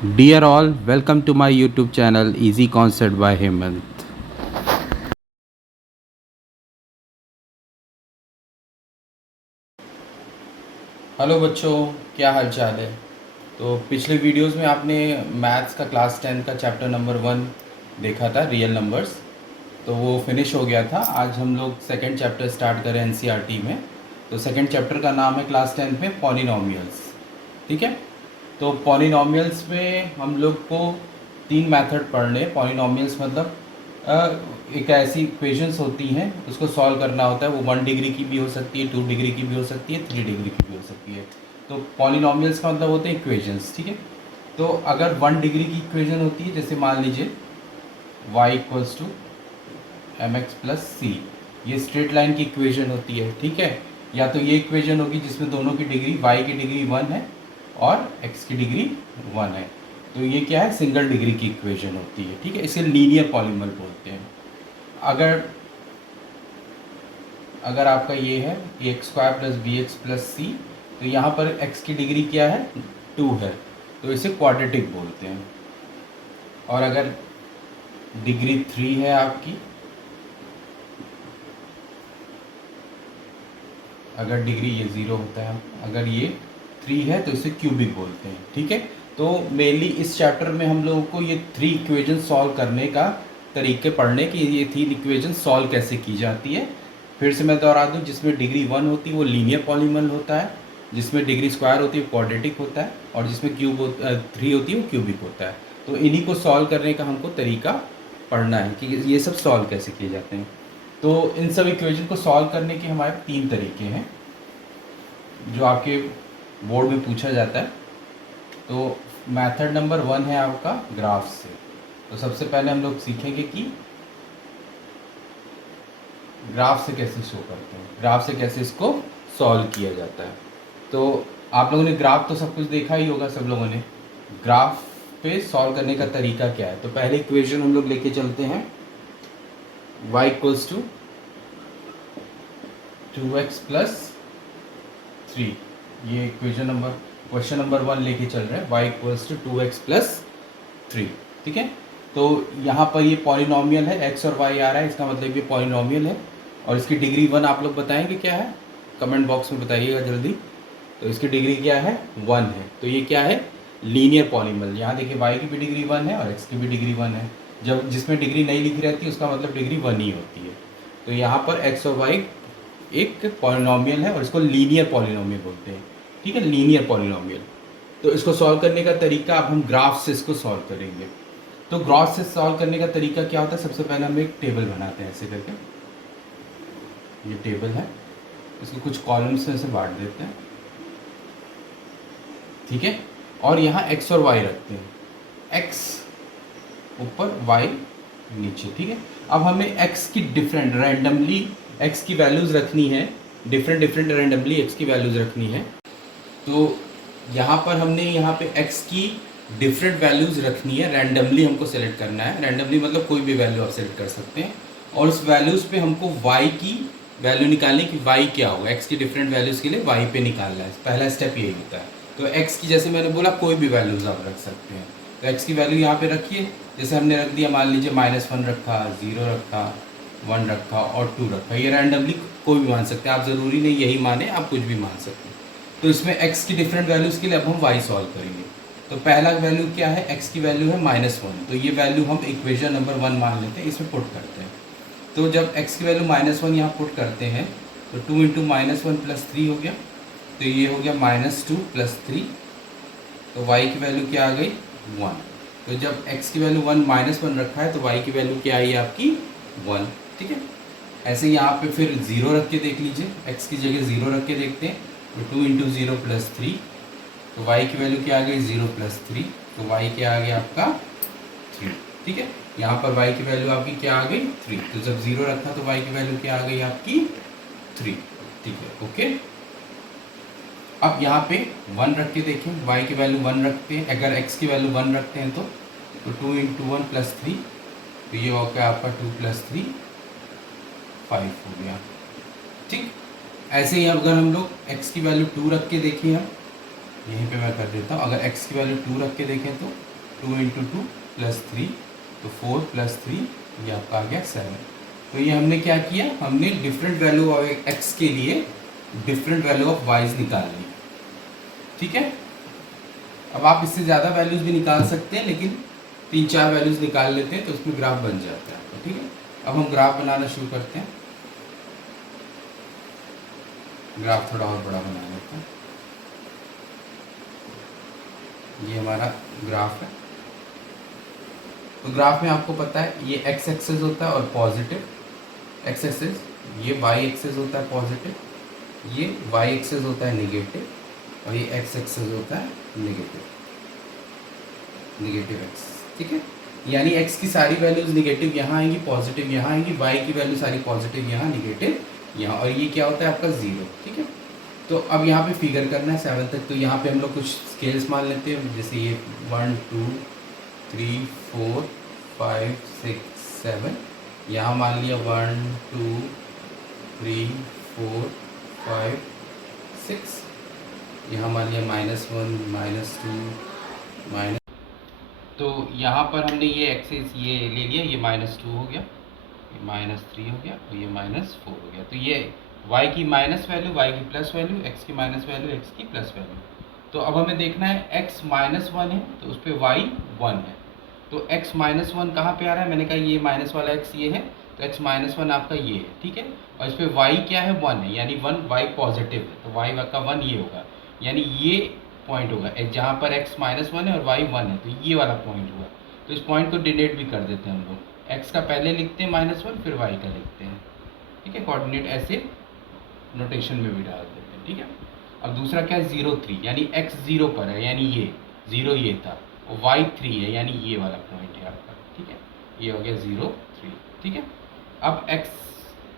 Dear all, welcome to my YouTube channel Easy Concept by Hemant. Hello बच्चों, क्या हाल चाल है। तो पिछले वीडियोस में आपने मैथ्स का क्लास 10 का चैप्टर नंबर 1 देखा था, रियल नंबर्स। तो वो फिनिश हो गया था। आज हम लोग सेकंड चैप्टर स्टार्ट करें एनसीईआरटी में। तो सेकंड चैप्टर का नाम है क्लास 10 में पॉलिनॉमियल्स। ठीक है। तो पॉलिनॉमियल्स में हम लोग को 3 मेथड पढ़ने। पॉलिनॉमियल्स मतलब एक ऐसी इक्वेशंस होती हैं, उसको सॉल्व करना होता है। वो 1 डिग्री की भी हो सकती है, 2 डिग्री की भी हो सकती है, 3 डिग्री की भी हो सकती है। तो पॉलिनॉमियल्स का मतलब होते हैं इक्वेशंस। ठीक है। तो अगर 1 डिग्री की इक्वेशन होती है, जैसे मान लीजिए y equals to M X plus C, ये स्ट्रेट लाइन की इक्वेशन होती है। ठीक है। या तो ये इक्वेशन होगी जिसमें दोनों की डिग्री, y की डिग्री 1 है और x की डिग्री 1 है। तो ये क्या है, सिंगल डिग्री की इक्वेशन होती है। ठीक है। इसे लीनियर पॉलीमर बोलते हैं। अगर अगर आपका ये है A X square plus B X plus C, तो यहाँ पर x की डिग्री क्या है, 2 है, तो इसे क्वाड्रेटिक बोलते हैं। और अगर डिग्री 3 है आपकी, अगर डिग्री ये 0 होता है, अगर ये 3 है तो इसे क्यूबिक बोलते हैं। ठीक है। तो मेनली इस चैप्टर में हम लोगों को ये 3 इक्वेशन सॉल्व करने का तरीके पढ़ने कि ये 3 इक्वेशन सॉल्व कैसे की जाती है। फिर से मैं दोहरा दूँ, जिसमें डिग्री 1 होती है वो लीनियर पॉलीमल होता है, जिसमें डिग्री स्क्वायर होती है वो क्वाड्रेटिक होता है, और जिसमें 3 होती है वो क्यूबिक होता है। तो इन्हीं को सॉल्व करने का हमको तरीका पढ़ना है कि ये सब सॉल्व कैसे किए जाते हैं। तो इन सब इक्वेशन को सॉल्व करने के हमारे 3 तरीके हैं जो आपके बोर्ड में पूछा जाता है। तो मेथड नंबर 1 है आपका ग्राफ से। तो सबसे पहले हम लोग सीखेंगे कि ग्राफ से कैसे शो करते हैं, ग्राफ से कैसे इसको सॉल्व किया जाता है। तो आप लोगों ने ग्राफ तो सब कुछ देखा ही होगा, सब लोगों ने। ग्राफ पे सॉल्व करने का तरीका क्या है, तो पहले इक्वेशन हम लोग लेके चलते हैं y equals to 2x plus 3। ये क्वेश्चन नंबर 1 लेके चल रहे हैं, y equals to 2x plus 3। ठीक है। तो यहाँ पर ये पॉलिनॉमियल है, x और y आ रहा है, इसका मतलब ये पॉलिनॉमियल है। और इसकी डिग्री 1 आप लोग बताएंगे क्या है, कमेंट बॉक्स में बताइएगा जल्दी। तो इसकी डिग्री क्या है, 1 है। तो ये क्या है, लीनियर पॉलीमल। यहाँ देखिए y की भी डिग्री 1 है और x की भी डिग्री 1 है। जब जिसमें डिग्री नहीं लिखी रहती है उसका मतलब डिग्री 1 ही होती है। तो यहाँ पर x और y एक पॉलिनॉमियल है और इसको लीनियर पॉलिनॉमियल बोलते हैं। ठीक है, लीनियर पॉलिनॉमियल। तो इसको सॉल्व करने का तरीका, अब हम ग्राफ से इसको सॉल्व करेंगे। तो ग्राफ से सॉल्व करने का तरीका क्या होता है, सबसे पहले हम एक टेबल बनाते हैं ऐसे करके। ये टेबल है, इसको कुछ कॉलम्स में से बांट देते हैं। ठीक है। और यहाँ x और y रखते हैं, x ऊपर y नीचे। ठीक है। अब हमें x की डिफरेंट रैंडमली x की वैल्यूज़ रखनी है, डिफरेंट रैंडमली x की वैल्यूज़ रखनी है। तो यहाँ पर हमने यहाँ पे x की डिफरेंट वैल्यूज़ रखनी है, रैंडमली हमको सेलेक्ट करना है। रैंडमली मतलब कोई भी वैल्यू आप सेलेक्ट कर सकते हैं। और उस वैल्यूज़ पे हमको y की वैल्यू निकालनी कि y क्या होगा, x की डिफरेंट वैल्यूज़ के लिए y पे निकालना है। पहला स्टेप यही होता है। तो x की, जैसे मैंने बोला, कोई भी वैल्यूज़ आप रख सकते हैं। तो x की वैल्यू यहाँ पे रखिए। जैसे हमने रख दिया, मान लीजिए -1 रखा, 0 रखा, 1 रखा और 2 रखा। ये रैंडमली कोई भी मान सकते हैं, आप ज़रूरी नहीं यही माने, आप कुछ भी मान सकते हैं। तो इसमें x की डिफरेंट वैल्यूज़ के लिए अब हम y सॉल्व करेंगे। तो पहला वैल्यू क्या है, x की वैल्यू है -1। तो ये वैल्यू हम इक्वेशन नंबर 1 मान लेते हैं, इसमें पुट करते हैं। तो जब x की वैल्यू -1 यहाँ पुट करते हैं तो 2 इंटू -1 प्लस 3 हो गया। तो ये हो गया -2 प्लस 3। तो y की वैल्यू क्या आ गई, 1। तो जब x की वैल्यू 1 रखा है तो y की वैल्यू क्या आई आपकी, 1। ठीक है। ऐसे यहाँ पे फिर 0 रख के देख लीजिए, x की जगह 0 रख के देखते हैं। तो 2 इंटू 0 प्लस 3। तो y की वैल्यू क्या आ गई, 0 प्लस 3। तो y क्या आ गया आपका, 3। ठीक है। यहाँ पर y की वैल्यू आपकी क्या आ गई, 3। तो जब 0 रखा तो y की वैल्यू क्या आ गई आपकी, 3। ठीक है, ओके। अब यहाँ पे 1 रख के देखें, y की वैल्यू 1 रखते हैं, अगर x की वैल्यू 1 रखते हैं तो 2 इंटू 1 प्लस 3। तो ये हो गया आपका 2 प्लस 3 5 हो गया। ठीक। ऐसे ही अगर हम लोग x की वैल्यू 2 रख के देखें, हम यहीं पे मैं कर देता हूँ, अगर x की वैल्यू 2 रख के देखें तो 2 इंटू टू प्लस 3, तो 4 प्लस 3 ये आपका आ गया 7। तो ये हमने क्या किया, हमने डिफरेंट वैल्यू ऑफ एक्स के लिए डिफरेंट वैल्यू ऑफ वाइज निकाल ली। ठीक है, अब आप इससे ज़्यादा वैल्यूज़ भी निकाल सकते हैं, लेकिन 3-4 वैल्यूज़ निकाल लेते हैं तो उसमें ग्राफ बन जाता है। ठीक है, अब हम ग्राफ बनाना शुरू करते हैं। ग्राफ थोड़ा और बड़ा बना लेते हैं। ये हमारा ग्राफ है। तो ग्राफ में आपको पता है ये एक्स एक्सेस होता है और पॉजिटिव एक्स एक्सेस, ये वाई एक्सेस होता है पॉजिटिव, ये वाई एक्सेस होता है नेगेटिव, और ये एक्स एक्सेस होता है नेगेटिव एक्स। ठीक है, यानी एक्स की सारी वैल्यूज नेगेटिव यहाँ आएंगी, पॉजिटिव यहाँ आएंगी, वाई की वैल्यू सारी पॉजिटिव यहाँ, नेगेटिव यहाँ, और ये क्या होता है आपका 0। ठीक है, तो अब यहाँ पे फिगर करना है 7 तक। तो यहाँ पे हम लोग कुछ स्केल्स मान लेते हैं, जैसे ये 1 2 3 4 5 6 7, यहाँ मान लिया 1 2 3 4 5 6, यहाँ मान लिया -1 -2 माइनस। तो यहाँ पर हमने ये एक्सेस ये ले लिया, ये -2 हो गया, ये -3 हो गया, और ये -4 हो गया। तो ये y की माइनस वैल्यू, y की प्लस वैल्यू, x की माइनस वैल्यू, x की प्लस वैल्यू। तो अब हमें देखना है x -1 है तो उस पर y 1 है। तो x -1 कहाँ पे आ रहा है, मैंने कहा ये माइनस वाला x ये है, तो x -1 आपका ये है। ठीक है, और इस पर y क्या है 1 है, यानी 1 y पॉजिटिव है, तो y का 1 ये होगा, यानी ये पॉइंट होगा जहाँ पर x -1 है और y 1 है, तो ये वाला पॉइंट हुआ। तो इस पॉइंट को डिनोट भी कर देते हैं हम लोग, x का पहले लिखते हैं -1 फिर y का लिखते हैं। ठीक है, कोऑर्डिनेट ऐसे नोटेशन में भी डाल देते हैं। ठीक है, अब दूसरा क्या है 0 3, यानी x 0 पर है, यानी ये 0 ये था, और y 3 है, यानी ये वाला पॉइंट है आपका। ठीक है, ये हो गया 0 3। ठीक है, अब x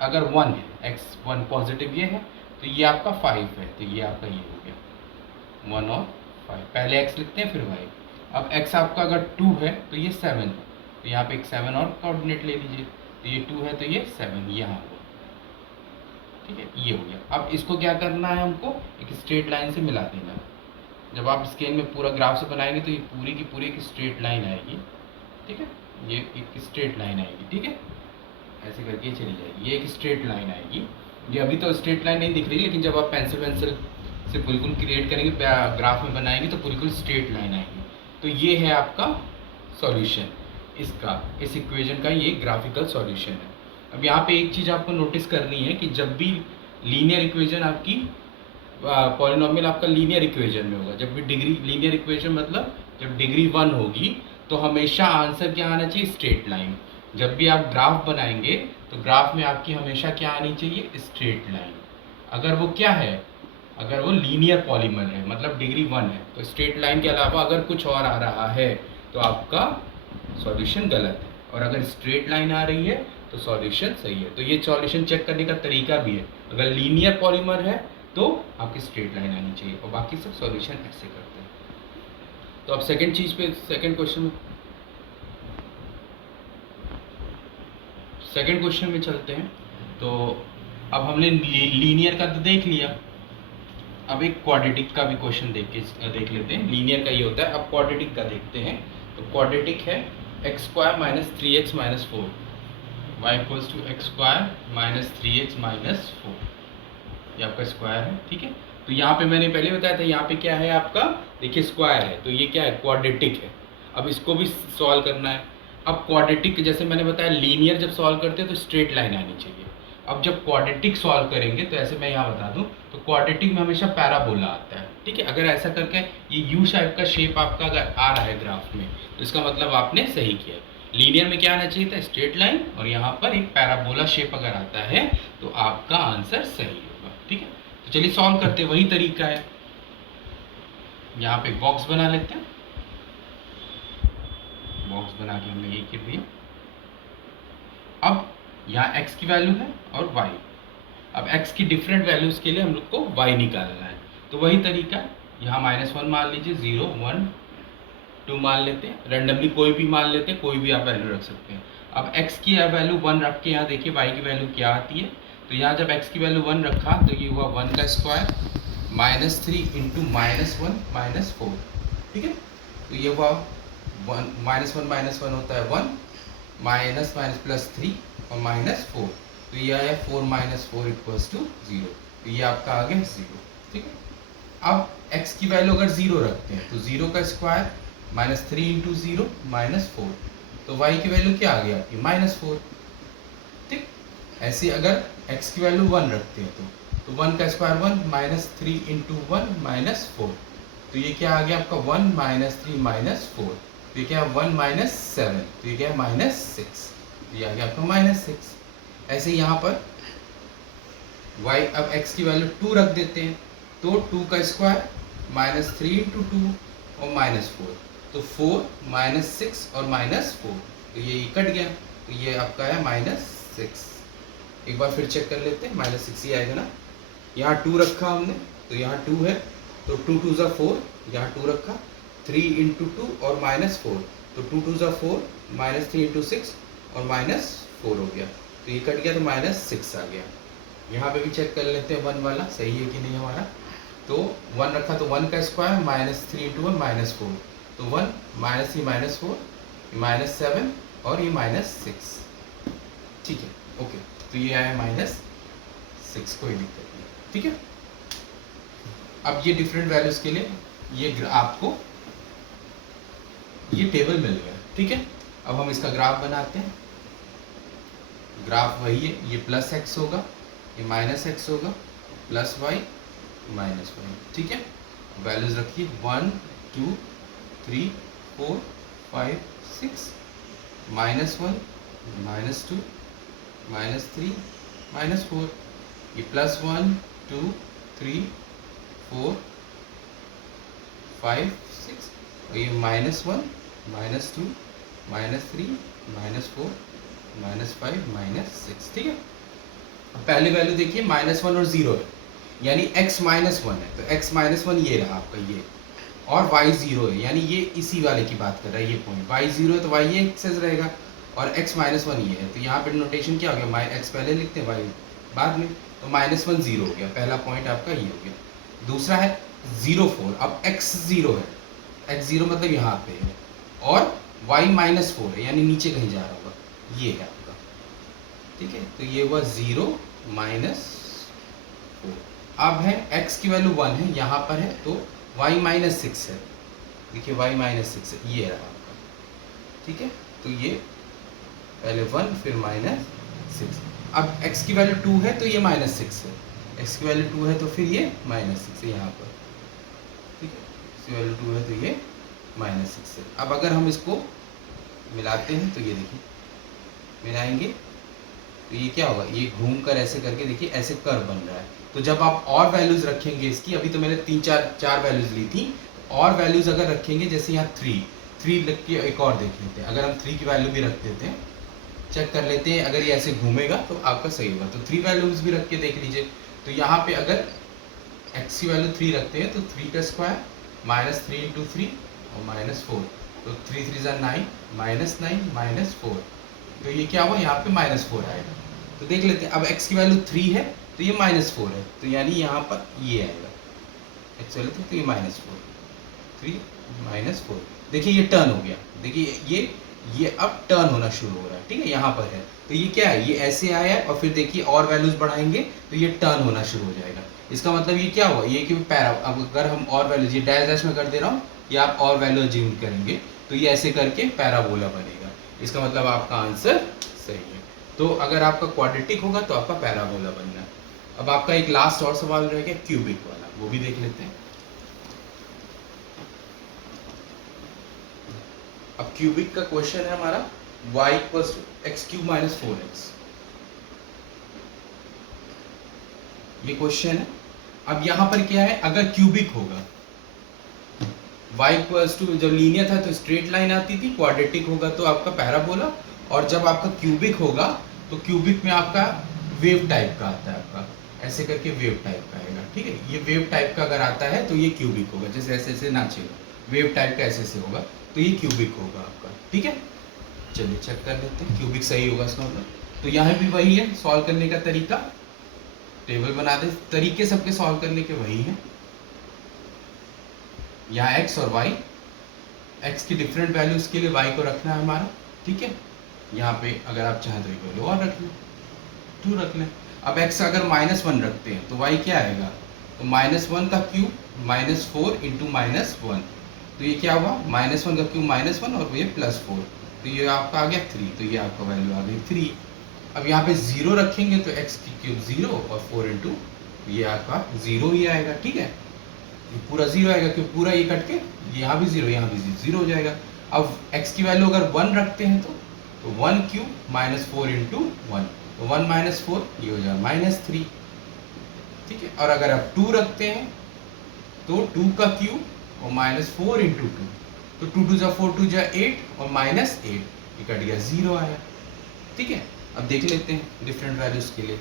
अगर 1 है, x 1 पॉजिटिव ये है, तो ये आपका 5 है, तो ये आपका ये हो गया 1 और 5, पहले x लिखते हैं फिर y। अब x आपका अगर 2 है तो ये 7 है, तो यहाँ पे एक 7 और कोऑर्डिनेट ले लीजिए, तो ये 2 है तो ये 7 यहाँ हुआ। ठीक है, ये हो गया। अब इसको क्या करना है, हमको एक स्ट्रेट लाइन से मिला देना है। जब आप स्केल में पूरा ग्राफ से बनाएंगे तो ये पूरी की पूरी एक स्ट्रेट लाइन आएगी। ठीक है, ये एक स्ट्रेट लाइन आएगी। ठीक है, ऐसे करके चली जाएगी, ये एक स्ट्रेट लाइन आएगी। ये अभी तो स्ट्रेट लाइन नहीं दिख रही, लेकिन जब आप पेंसिल वेंसिल से बिल्कुल क्रिएट करेंगे, ग्राफ में बनाएंगे, तो बिल्कुल स्ट्रेट लाइन आएगी। तो ये है आपका सॉल्यूशन इसका, इस इक्वेशन का ये ग्राफिकल सॉल्यूशन है। अब यहाँ पे एक चीज़ आपको नोटिस करनी है कि जब भी लीनियर इक्वेशन आपकी पॉलिनॉमियल आपका लीनियर इक्वेशन में होगा, जब भी डिग्री लीनियर इक्वेशन मतलब जब डिग्री 1 होगी, तो हमेशा आंसर क्या आना चाहिए, स्ट्रेट लाइन। जब भी आप ग्राफ बनाएंगे तो ग्राफ में आपकी हमेशा क्या आनी चाहिए, स्ट्रेट लाइन। अगर वो क्या है, अगर वो लीनियर पॉलीमर है, मतलब डिग्री 1 है, तो स्ट्रेट लाइन के अलावा अगर कुछ और आ रहा है तो आपका सॉल्यूशन गलत है, और अगर स्ट्रेट लाइन आ रही है तो सॉल्यूशन सही है। तो ये सॉल्यूशन चेक करने का तरीका भी है, अगर लीनियर पॉलीमर है तो आपकी स्ट्रेट लाइन आनी चाहिए, और बाकी सब सॉल्यूशन ऐसे करते हैं। तो अब सेकंड चीज़ पे, सेकंड क्वेश्चन में चलते हैं। तो अब हमने लीनियर का तो देख लिया, अब एक क्वाड्रेटिक का भी क्वेश्चन देख लेते हैं। लीनियर का ये होता है, अब क्वाड्रेटिक का देखते हैं। तो क्वाड्रेटिक है x² - 3x - 4, y = x² - 3x - 4, ये आपका स्क्वायर है। ठीक है, तो यहाँ पे मैंने पहले बताया था, यहाँ पे क्या है आपका, देखिए स्क्वायर है, तो ये क्या है, क्वाड्रेटिक है। अब इसको भी सॉल्व करना है। अब क्वाड्रेटिक जैसे मैंने बताया, लीनियर जब सॉल्व करते हैं तो स्ट्रेट लाइन आनी चाहिए। अब जब क्वाड्रेटिक सॉल्व करेंगे तो ऐसे मैं यहाँ बता दूँ, तो क्वाड्रेटिक में हमेशा पैराबोला आता है। ठीक है, अगर ऐसा करके ये यू शेप का शेप आपका अगर आ रहा है ग्राफ में, तो इसका मतलब आपने सही किया है। लीनियर में क्या आना चाहिए था, स्ट्रेट लाइन, और यहाँ पर एक पैराबोला शेप अगर आता है तो आपका आंसर सही होगा। ठीक है, तो चलिए सॉल्व करते हैं, वही तरीका है। यहाँ पे बॉक्स बना लेते हैं, बॉक्स बना के हमने ये कर दिया। अब यहाँ x की वैल्यू है और y, अब x की डिफरेंट वैल्यूज के लिए हम लोग को y निकालना है। तो वही तरीका, यहाँ -1 मान लीजिए, 0 1 2 मान लेते हैं, रेंडमली कोई भी मान लेते हैं, कोई भी आप वैल्यू रख सकते हैं। अब x की वैल्यू 1 रख के यहाँ देखिए y की वैल्यू क्या आती है। तो यहाँ जब x की वैल्यू 1 रखा तो ये हुआ 1 का स्क्वायर -3 × -1 - 4। ठीक है, तो ये हुआ वन माइनस वन होता है 1, माइनस माइनस प्लस 3 और माइनस 4, तो ये आया 4 माइनस 4 इक्वल्स टू 0, तो ये आपका आ गया 0। ठीक है, अब x की वैल्यू अगर 0 रखते हैं तो 0 का स्क्वायर माइनस 3 इंटू 0 माइनस 4, तो y की वैल्यू क्या आ गई आपकी माइनस 4। ठीक, ऐसे अगर x की वैल्यू 1 रखते हैं तो 1 का स्क्वायर 1 माइनस 3 इंटू 1 माइनस 4, तो ये क्या आ गया आपका 1 माइनस 3 माइनस 4, तो ये क्या है 1 माइनस 7, तो ये क्या है माइनस 6, तो ये आ गया आपका माइनस 6। ऐसे यहाँ पर y अब x की वैल्यू 2 रख देते हैं तो 2 का स्क्वायर माइनस 3 इंटू 2 और माइनस 4, तो 4 माइनस 6 और माइनस 4, तो ये कट गया, तो ये आपका है माइनस 6। एक बार फिर चेक कर लेते हैं, माइनस 6 ही आएगा ना, यहाँ 2 रखा हमने तो यहाँ 2 है, तो 2 2 ज़ा 4, यहाँ 2 रखा, 3 इंटू 2 और माइनस 4, तो 2 2 ज़ा 4 माइनस 3 इंटू 6 और माइनस 4 हो गया, तो ये कट गया तो माइनस 6 आ गया। यहाँ पे भी चेक कर लेते हैं 1 वाला सही है कि नहीं हमारा, तो 1 रखा तो 1 का स्क्वायर माइनस 3 इंटू 1 माइनस 4, तो 1 माइनस 3 माइनस 4 माइनस 7 और ये माइनस 6। ठीक है, ओके, तो ये आया माइनस 6, कोई दिक्कत नहीं। ठीक है, अब ये डिफरेंट वैल्यूज के लिए ये आपको ये टेबल मिल गया। ठीक है, अब हम इसका ग्राफ बनाते हैं। ग्राफ वही है, ये प्लस एक्स होगा, ये माइनस एक्स होगा, प्लस वाई माइनस वाई। ठीक है, वैल्यूज रखिए 1 2 3 4 5 6, माइनस 1 माइनस 2 माइनस 3 माइनस 4, ये प्लस 1 2 3 4 5 6 और ये minus 1 minus 2 minus 3 minus 4 minus 5 minus 6। ठीक है, अब पहली वैल्यू देखिए माइनस 1 और 0 है, यानी x माइनस 1 है, तो x माइनस 1 ये रहा आपका ये, और y 0 है, यानी ये इसी वाले की बात कर रहा है, ये पॉइंट y 0 है तो y ये एक्सेस रहेगा, और x माइनस 1 ये है, तो यहाँ पे नोटेशन क्या हो गया, x पहले लिखते हैं y बाद में, तो माइनस 1 0 हो गया, पहला पॉइंट आपका ये हो गया। दूसरा है 0 4, अब x 0 है, x 0 मतलब यहाँ पे है, और y माइनस 4 है, यानी नीचे कहीं जा रहा होगा, ये है आपका। ठीक है, तो ये हुआ 0 माइनस 4। अब है x की वैल्यू 1 है, यहाँ पर है, तो y माइनस 6 है, देखिए y माइनस 6 है, ये रहा आपका। ठीक है, तो ये पहले 1 फिर माइनस 6। अब x की वैल्यू 2 है तो ये माइनस 6 है, x की वैल्यू 2 है तो फिर ये माइनस 6 है यहाँ पर। ठीक है, x की वैल्यू 2 है तो ये माइनस 6 है। अब अगर हम इसको मिलाते हैं तो ये देखिए मिलाएंगे तो ये क्या होगा, ये घूम कर ऐसे करके देखिए ऐसे कर्व बन रहा है। तो जब आप और वैल्यूज रखेंगे इसकी, अभी तो मैंने 3 4 वैल्यूज ली थी, और वैल्यूज अगर रखेंगे जैसे यहाँ 3 लिख के एक और देख लेते हैं, अगर हम 3 की वैल्यू भी रख देते हैं, चेक कर लेते हैं, अगर ये ऐसे घूमेगा तो आपका सही होगा, तो 3 वैल्यूज भी रख के देख लीजिए। तो यहाँ पे अगर x की वैल्यू 3 रखते हैं तो 3 का स्क्वायर माइनस 3 इंटू 3 और माइनस 4, तो 3 3 ज़ा 9 माइनस 9 माइनस 4, तो ये क्या हुआ यहाँ पे माइनस 4 आएगा। तो देख लेते हैं, अब x की वैल्यू 3 है तो ये माइनस 4 है, तो यानी यहाँ पर ये आएगा x वैल्यू तो ये माइनस 4 3 माइनस 4। देखिए ये टर्न हो गया, देखिए ये अब टर्न होना शुरू हो रहा है। ठीक है, यहाँ पर है तो ये क्या है, ये ऐसे आया है, और फिर देखिए और वैल्यूज बढ़ाएंगे तो ये टर्न होना शुरू हो जाएगा। इसका मतलब ये क्या हुआ, ये कि पैरा, अब अगर हम और वैल्यूज ये डैश डैश में कर दे रहा हूँ, या आप और वैल्यू अज्यूम करेंगे तो ये ऐसे करके पैराबोला बनेगा। इसका मतलब आपका आंसर सही है। तो अगर आपका क्वाड्रेटिक होगा तो आपका पैराबोला बनना है। अब आपका एक लास्ट और सवाल रह गया क्यूबिक वाला, वो भी देख लेते हैं। अब क्यूबिक का क्वेश्चन है हमारा y equals to x cube minus 4x, ये क्वेश्चन है। अब यहाँ पर क्या है, अगर क्यूबिक होगा y इक्वल्स टू, जब लीनियर था तो स्ट्रेट लाइन आती थी, क्वाड्रेटिक होगा तो आपका पैराबोला, और जब आपका क्यूबिक होगा तो क्यूबिक में आपका वेव टाइप का आता है, आपका ऐसे करके वेव टाइप का आएगा। ठीक है, ये वेव टाइप का अगर आता है तो ये क्यूबिक होगा, जैसे ऐसे ऐसे नाचेगा, वेव टाइप का ऐसे ऐसे होगा तो ये क्यूबिक होगा आपका। ठीक है, चलिए चेक कर लेते हैं, क्यूबिक सही होगा इसका मतलब। तो यहाँ भी वही है, सॉल्व करने का तरीका, टेबल बना दे, तरीके सबके सॉल्व करने के वही है। यहाँ x और y, x की डिफरेंट वैल्यूज के लिए y को रखना है हमारा, ठीक है। यहाँ पे अगर आप चाहें तो एक वैल्यू और रख लें, 2 रख लें। अब x अगर -1 रखते हैं तो y क्या आएगा, तो -1 का क्यूब -4 इंटू -1, तो ये क्या हुआ, -1 का क्यूब -1 और ये +4, तो ये आपका आ गया 3, तो ये आपका वैल्यू आ गई 3। अब यहाँ पे 0 रखेंगे तो x की क्यूब 0 और 4 इंटू ये आपका 0 ही आएगा, ठीक है। ये पूरा 0 आएगा क्योंकि पूरा ये कट के यहाँ भी 0 यहाँ भी 0 हो जाएगा। अब x की वैल्यू अगर 1 रखते हैं तो 1 क्यूब -4 इंटू 1, तो 1 -4 ये हो जाएगा -3, ठीक है। और अगर आप 2 रखते हैं तो 2 का क्यूब और -4 इंटू 2, तो 2 2 जा 4 2 जा 8 और -8 ये कट गया 0 आया, ठीक है। अब देख लेते हैं डिफरेंट वैल्यूज के लिए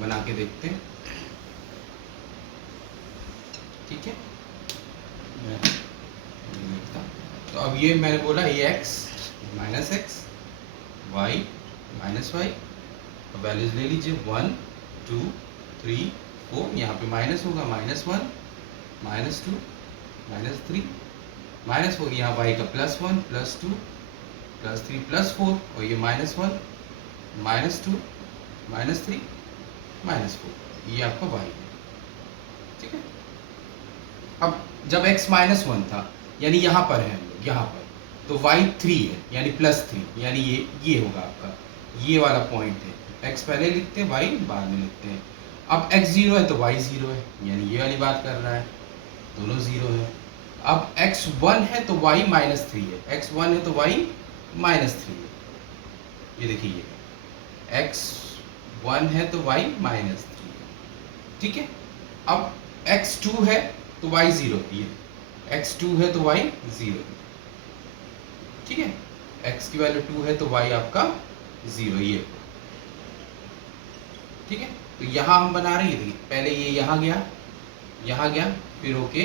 बना के देखते हैं, ठीक है। तो अब ये मैंने बोला ये x -x y -y, values ले लीजिए 1 2 3 4, यहाँ पे माइनस होगा -1 -2 -3 -4, यहाँ y का +1 +2 +3 +4 और ये -1 -2 -3 -4, ये आपका y है, ठीक है। अब जब x -1 था यानी यहाँ पर है हम लोग यहाँ पर, तो y 3 है यानी +3, यानी ये होगा आपका, ये वाला पॉइंट है। x पहले लिखते हैं, y बाद में लिखते हैं। अब x 0 है तो y 0 है, यानी ये वाली बात कर रहा है, दोनों 0 है। अब x 1 है तो y -3 है, x 1 है तो y -3 है, ये देखिए x 1 है तो y -3 है, ठीक है। अब x 2 है तो y 0 है, ये x 2 है तो y 0 है, ठीक है। x की वैल्यू 2 है तो y आपका 0, ये, ठीक है। तो यहाँ हम बना रहे हैं, पहले ये यहाँ गया फिर होके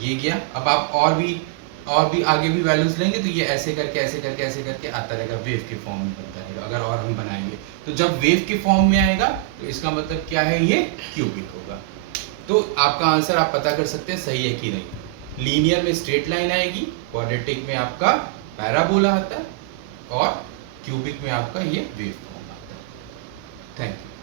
ये गया। अब आप और भी आगे भी वैल्यूज लेंगे तो ये ऐसे करके आता रहेगा, वेव के फॉर्म में बनता रहेगा। अगर और हम बनाएंगे तो जब वेव के फॉर्म में आएगा तो इसका मतलब क्या है, ये क्यूबिक होगा। तो आपका आंसर आप पता कर सकते हैं सही है कि नहीं। लीनियर में स्ट्रेट लाइन आएगी, क्वाड्रेटिक में आपका पैराबोला आता है और क्यूबिक में आपका ये वेव फॉर्म आता है। Thank you.